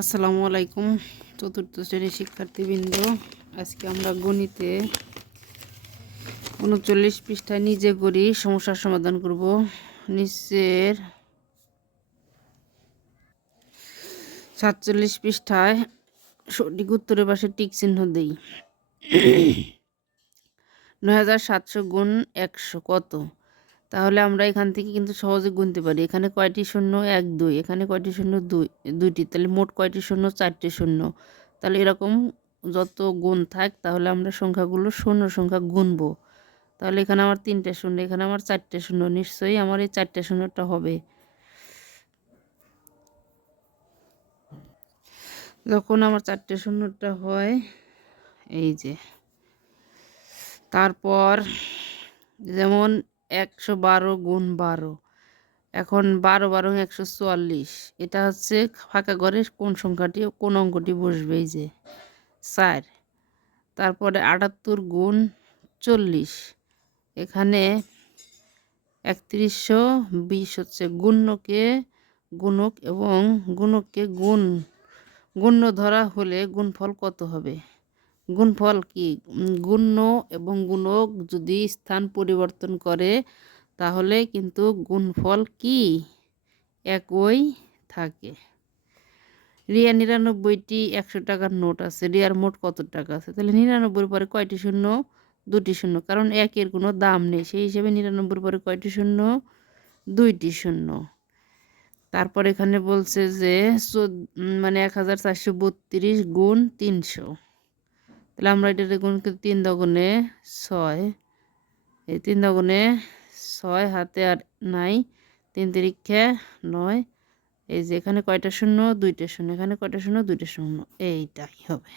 আসসালামু আলাইকুম চতুর্থ শ্রেণীর শিক্ষার্থীবৃন্দ। আজকে আমরা গণিতে ৩৯ পৃষ্ঠায় নিজে করি সমস্যার সমাধান করব। নিচের ৪৭ পৃষ্ঠায় সঠিক উত্তরের পাশে টিক চিহ্ন দেই। ৯৭০০ গুণ ১০০ কত? তাহলে আমরা এখান থেকে কিন্তু সহজে গুনতে পারি। এখানে কয়টি শূন্য? ১ ২। এখানে কয়টি শূন্য? দুইটি। তাহলে মোট কয়টি শূন্য? 4টি শূন্য। তাহলে এরকম যত গুণ থাক তাহলে আমরা সংখ্যাগুলো শূন্য সংখ্যা গুনবো। তাহলে এখানে আমার 3টে শূন্য, এখানে আমার 4টে শূন্য, নিশ্চয়ই আমার এই 4টে শূন্যটা হবে। যখন আমার 4টে শূন্যটা হয়, এই যে তারপর যেমন 112 গুণ 12, এখন 12 12 144। এটা হচ্ছে ফাঁকা ঘরে কোন সংখ্যাটি কোন অঙ্কটি বসবে? এই যে 4। তারপরে 78 গুণ 40, এখানে 3120 হচ্ছে গুণক এবং গুণককে গুণ্য ধরা হলে গুণফল কত হবে? গুণফল কি? গুণ্য এবং গুণক যদি স্থান পরিবর্তন করে তাহলে কিন্তু গুণফল কি একই থাকে। রিয়া 99টি 100 টাকার নোট আছে। রিয়ার মোট কত টাকা আছে? তাহলে 99-এর পরে কয়টি শূন্য? 2টি শূন্য, কারণ একের কোনো দাম নেই, সেই হিসেবে 99-এর পরে কয়টি শূন্য? 2টি শূন্য। তারপর এখানে বলছে যে 1432 গুণ 300। তাহলে আমরা এটা গুণ 3 দগুণে 6, এই 3 দগুণে 6, হাতে আর নাই, 3 তিরিক্ষে 9। এই যে এখানে কয়টা শূন্য? 2টে শূন্য, এখানে কয়টা শূন্য? 2টে শূন্য, এইটাই হবে।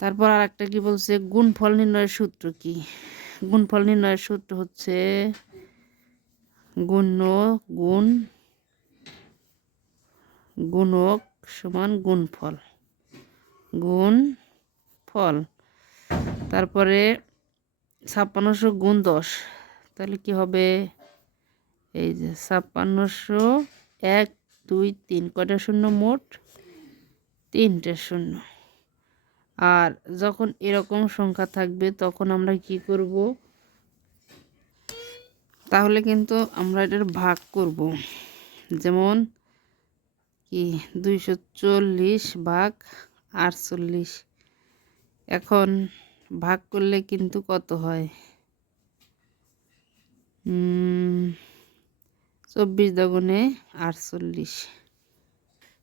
তারপর আর একটা কি বলছে? গুণফল নির্ণয়ের সূত্র কি? গুণফল নির্ণয়ের সূত্র হচ্ছে গুণক সমান গুণফল। তারপরে 5600 গুণ 10, তাহলে কি হবে? এই যে 5600, 1 2 3, কয়টা শূন্য মোট? 3টে শূন্য। আর যখন এরকম সংখ্যা থাকবে তখন আমরা কি করব? তাহলে কিন্তু আমরা এটার ভাগ করব। যেমন কি 240 ভাগ 48। এখন ভাগ করলে কিন্তু কত হয়? 24 দগুণে 48।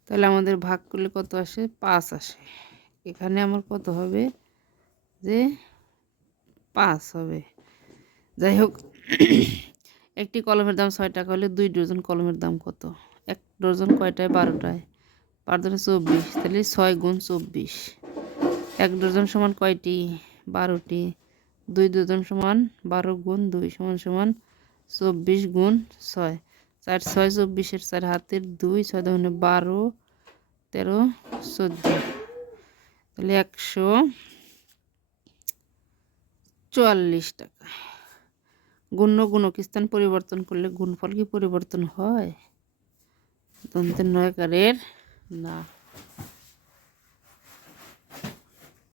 তাহলে আমাদের ভাগ করলে কত আসে? 5 আসে। এখানে আমার কত হবে? যে 5 হবে। যাই হোক, একটি কলমের দাম 6 টাকা হলে 2 ডজন কলমের দাম কত? 1 ডজন কয়টায়? 12টায়। 5 দনে 24, তাহলে 6 গুণ 24। 1 ডজন সমান কয়টি? 12টি। 2 ডজন সমান 12 গুণ 2 সমান সমান 24 গুণ 6। 4 6 24, 4 হাতের 2, 6 দগুণে 12, 13 14, তাহলে 144 টাকা। গুণক স্থান পরিবর্তন করলে গুণফল কি পরিবর্তন হয়? দন্তের নয়কারের না।